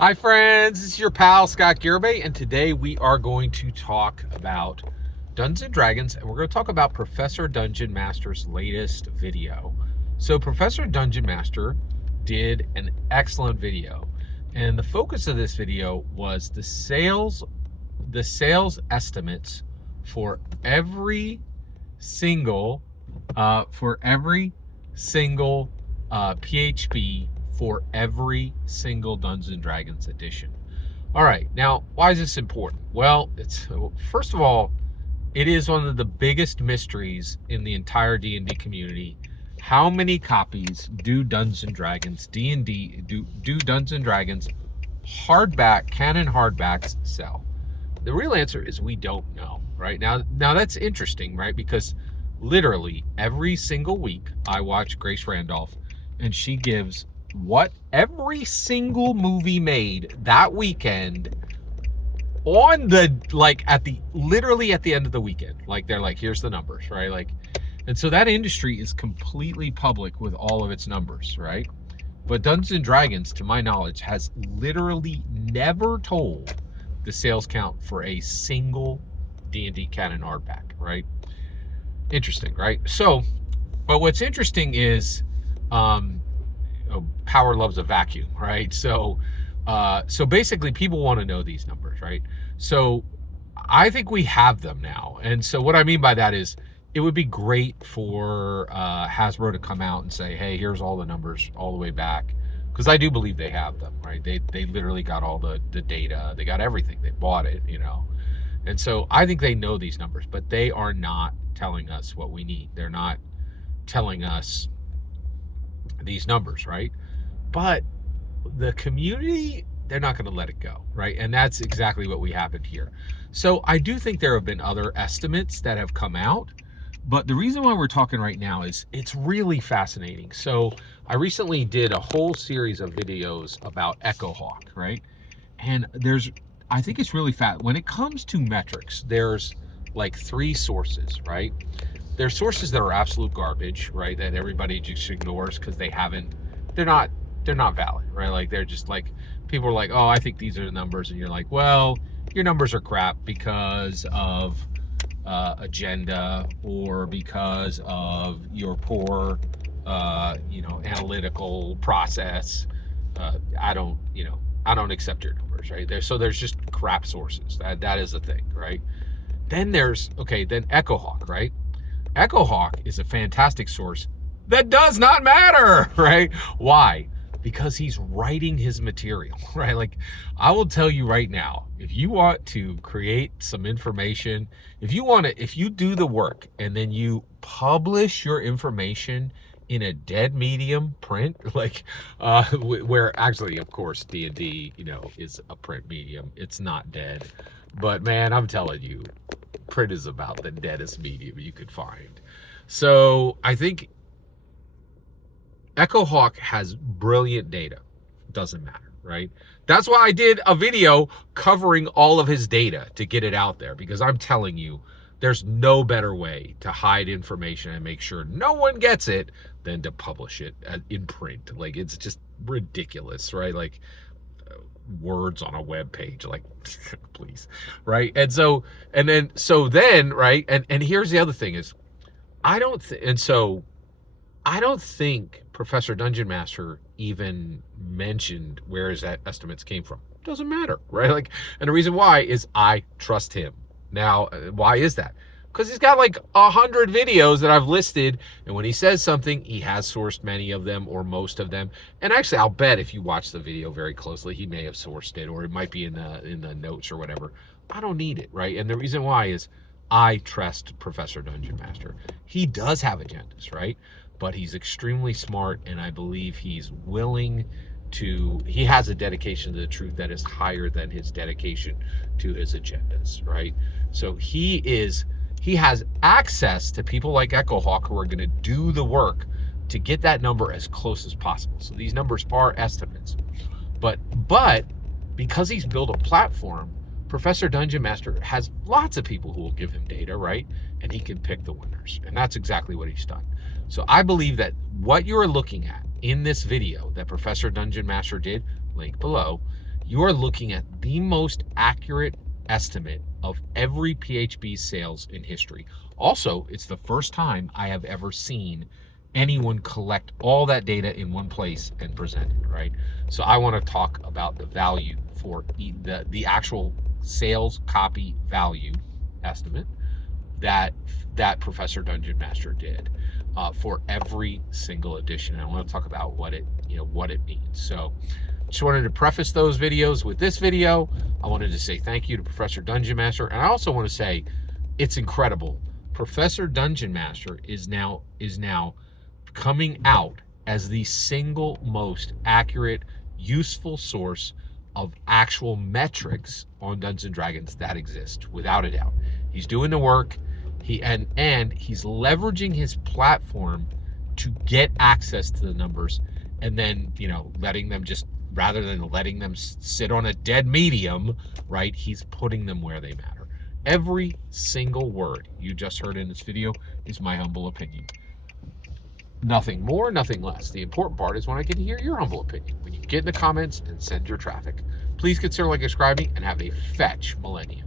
Hi friends, this is your pal Scott Garibay, and today we are going to talk about Dungeons and Dragons, and we're going to talk about Professor Dungeon Master's latest video. So Professor Dungeon Master did an excellent video, and the focus of this video was the sales estimates for every single PHP for every single Dungeons and Dragons edition. All right, now why is this important? Well, first of all, it is one of the biggest mysteries in the entire D&D community. How many copies do Dungeons and Dragons D&D do Dungeons and Dragons canon hardbacks sell? The real answer is we don't know. Right now that's interesting, right? Because literally every single week I watch Grace Randolph, and she gives what every single movie made that weekend on the literally at the end of the weekend. Like they're like, here's the numbers, right? Like, and so that industry is completely public with all of its numbers, right? But Dungeons and Dragons, to my knowledge, has literally never told the sales count for a single D&D canon hardback, right? Interesting, right? So, but what's interesting is power loves a vacuum, right? So basically people want to know these numbers, right? So I think we have them now. And so what I mean by that is it would be great for Hasbro to come out and say, hey, here's all the numbers all the way back. Because I do believe they have them, right? They literally got all the data. They got everything. They bought it, you know. And so I think they know these numbers, but they are not telling us what we need. They're not telling us these numbers, right? But the community, they're not going to let it go, right? And that's exactly what we happened here. So I do think there have been other estimates that have come out, but the reason why we're talking right now is it's really fascinating. So I recently did a whole series of videos about Echo Hawk, right? And I think it's really when it comes to metrics, there's like three sources, right? There's sources that are absolute garbage, right? That everybody just ignores because they're not valid, right? Like they're just like, people are like, oh, I think these are the numbers. And you're like, well, your numbers are crap because of agenda or because of your poor, analytical process. I don't accept your numbers, right? So there's just crap sources. That is the thing, right? Then then Echo Hawk, right? Echo Hawk is a fantastic source that does not matter, right? Why? Because he's writing his material, right? Like, I will tell you right now, if you want to create some information, if you do the work and then you publish your information in a dead medium print, like where actually, of course, D&D, is a print medium. It's not dead. But man, I'm telling you, print is about the deadest medium you could find. So I think Echo Hawk has brilliant data. Doesn't matter, right? That's why I did a video covering all of his data to get it out there, because I'm telling you, there's no better way to hide information and make sure no one gets it than to publish it in print. Like, it's just ridiculous, right? Like, words on a web page, like, please, right? And then right, and here's the other thing is, I don't think Professor Dungeon Master even mentioned where his estimates came from. Doesn't matter, right? Like, and the reason why is I trust him. Now, why is that? Because he's got like 100 videos that I've listed, and when he says something, he has sourced many of them or most of them. And actually, I'll bet if you watch the video very closely, he may have sourced it, or it might be in the notes or whatever. I don't need it, right? And the reason why is I trust Professor Dungeon Master. He does have agendas, right? But he's extremely smart, and I believe he has a dedication to the truth that is higher than his dedication to his agendas, right? So he has access to people like Echo Hawk who are going to do the work to get that number as close as possible. So these numbers are estimates. But because he's built a platform, Professor Dungeon Master has lots of people who will give him data, right? And he can pick the winners. And that's exactly what he's done. So I believe that what you're looking at in this video that Professor Dungeon Master did, link below, you are looking at the most accurate estimate of every PHB sales in history. Also, it's the first time I have ever seen anyone collect all that data in one place and present it, right? So I want to talk about the value for the actual sales copy value estimate that Professor Dungeon Master did for every single edition. And I want to talk about what it means. So just wanted to preface those videos with this video. I wanted to say thank you to Professor Dungeon Master, and I also want to say it's incredible. Professor Dungeon Master is now coming out as the single most accurate, useful source of actual metrics on Dungeons and Dragons that exist, without a doubt. He's doing the work. And he's leveraging his platform to get access to the numbers, and then letting them just, rather than letting them sit on a dead medium, right? He's putting them where they matter. Every single word you just heard in this video is my humble opinion. Nothing more, nothing less. The important part is when I get to hear your humble opinion, when you get in the comments and send your traffic. Please consider subscribing and have a fetch millennium.